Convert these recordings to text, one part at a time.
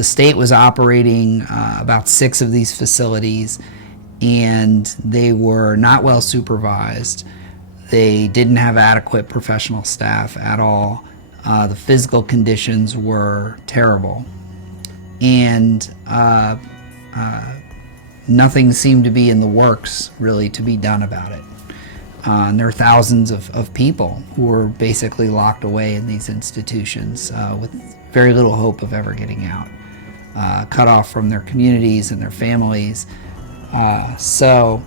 The state was operating about 6 of these facilities, and they were not well supervised. They didn't have adequate professional staff at all. The physical conditions were terrible, and nothing seemed to be in the works really to be done about it. And there are thousands of people who were basically locked away in these institutions with very little hope of ever getting out, cut off from their communities and their families. So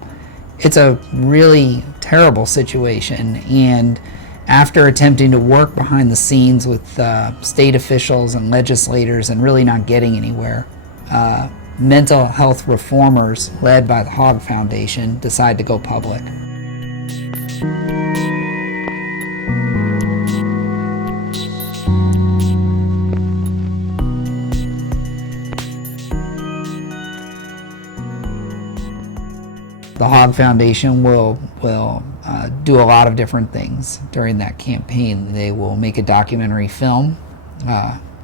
it's a really terrible situation, and after attempting to work behind the scenes with state officials and legislators and really not getting anywhere, mental health reformers led by the Hogg Foundation decide to go public. The Hogg Foundation will do a lot of different things during that campaign. They will make a documentary film,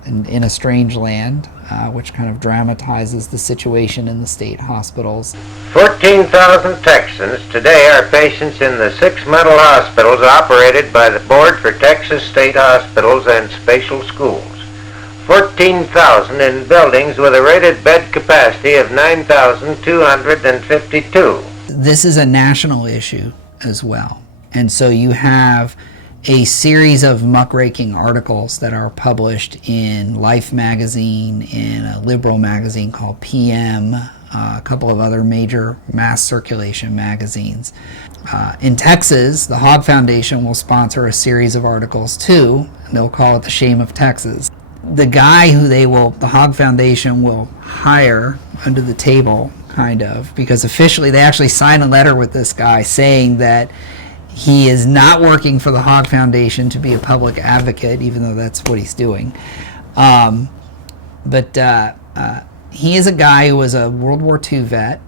in a Strange Land, which kind of dramatizes the situation in the state hospitals. 14,000 Texans today are patients in the 6 mental hospitals operated by the Board for Texas State Hospitals and Special Schools. 14,000 in buildings with a rated bed capacity of 9,252. This is a national issue as well. And so you have a series of muckraking articles that are published in Life magazine, in a liberal magazine called PM, a couple of other major mass circulation magazines. In Texas, the Hogg Foundation will sponsor a series of articles too, and they'll call it The Shame of Texas. The guy who the Hogg Foundation will hire under the table, kind of, because officially they actually sign a letter with this guy saying that he is not working for the Hogg Foundation to be a public advocate, even though that's what he's doing. But he is a guy who was a World War II vet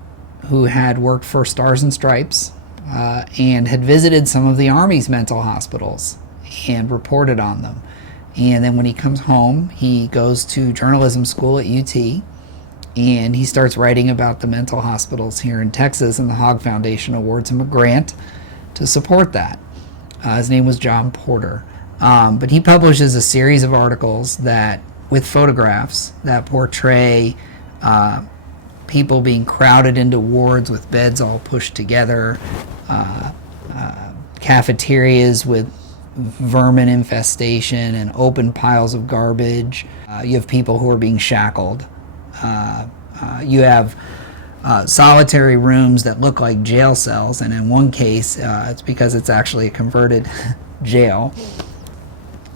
who had worked for Stars and Stripes and had visited some of the Army's mental hospitals and reported on them. And then when he comes home, he goes to journalism school at UT, and he starts writing about the mental hospitals here in Texas, and the Hogg Foundation awards him a grant to support that. His name was John Porter. But he publishes a series of articles that, with photographs, that portray people being crowded into wards with beds all pushed together, cafeterias with vermin infestation and open piles of garbage. You have people who are being shackled. You have solitary rooms that look like jail cells, and in one case it's because it's actually a converted jail.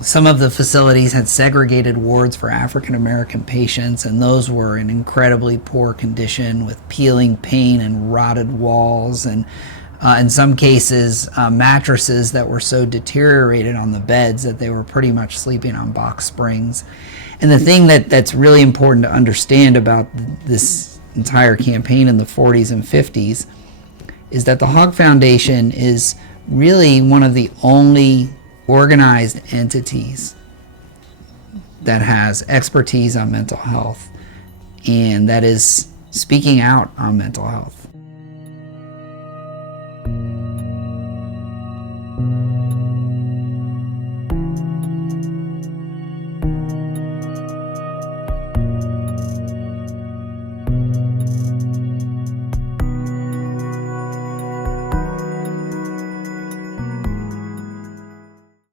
Some of the facilities had segregated wards for African American patients, and those were in incredibly poor condition with peeling paint and rotted walls, and in some cases mattresses that were so deteriorated on the beds that they were pretty much sleeping on box springs. And the thing that's really important to understand about this entire campaign in the 40s and 50s is that the Hogg Foundation is really one of the only organized entities that has expertise on mental health and that is speaking out on mental health.